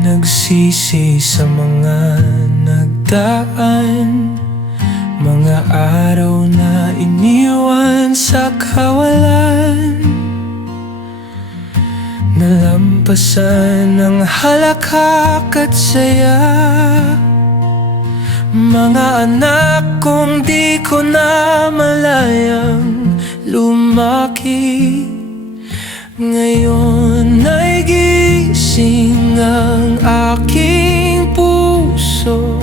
nagsisi sa mga nagdaan, mga araw na iniwan sa kawalan. Nalampasan ng halakak at saya, mga anak kong di ko na malayang lumaki. Ngayon ay gising ang aking puso,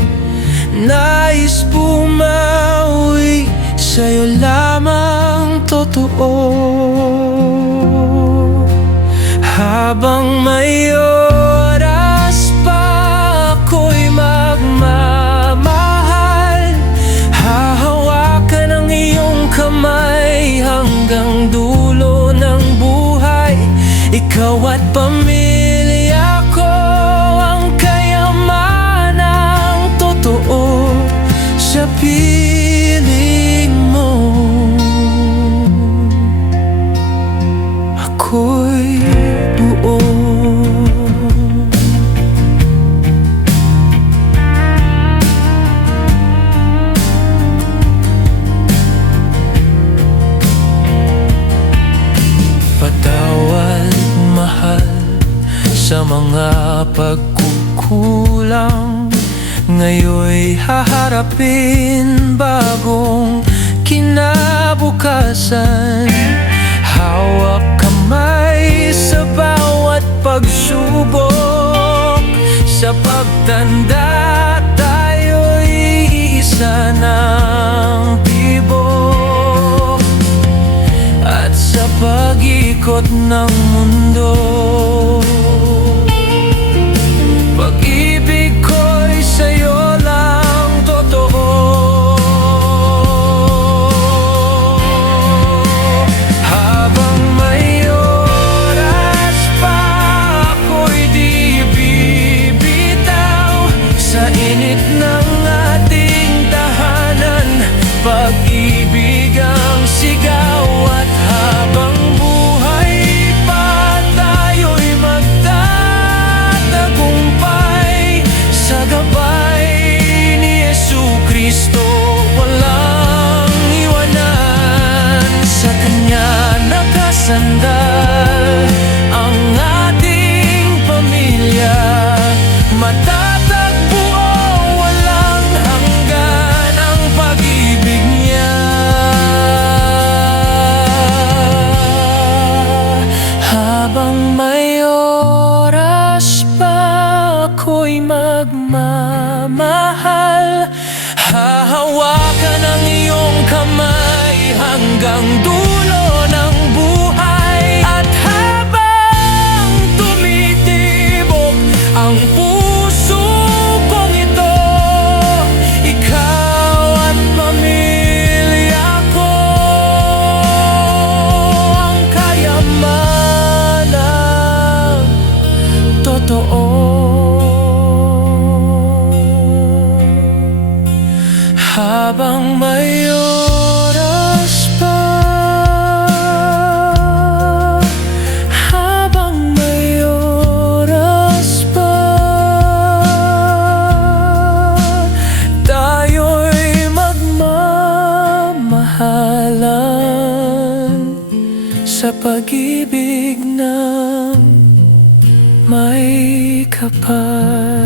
nais bumawi sa'yo lamang totoo. Habang may oras pa ako'y magmamahal, hahawakan ang iyong kamay hanggang dulo ng buhay. Ikaw at pamilya ko ang kayamanang totoo sa piling mo. Ako'y buo. Patawad, mahal, sa mga pagkukulang. Ngayon'y haharapin bagong kinabukasan. Hawak kamay sa bawat pagsubok. Sa pagtanda tayo'y iisa ng tibok. At sa pag-ikot ng mundo, pag-ibig ko'y sa'yo lang totoo. Habang may oras pa ako'y di bibitaw sa init ng ating tahanan. Pag-ibig ang sigaw, at habang buhay pa tayo'y magtatagumpay sa gabay ni Jesucristo. Walang iwanan, sa Kanya nakasandal ang ating pamilya. Matatagpo, walang hanggan ang pag-ibig niya. Habang may oras pa ako'y magmamahal, hahawakan ang iyong kamay hanggang dulo ng buhay. At habang tumitibok ang puso kong ito, ikaw at pamilya ko ang kayamanang totoo. Habang may oras pa, habang may oras pa, tayo'y magmamahalan sa pag-ibig ng may kapal.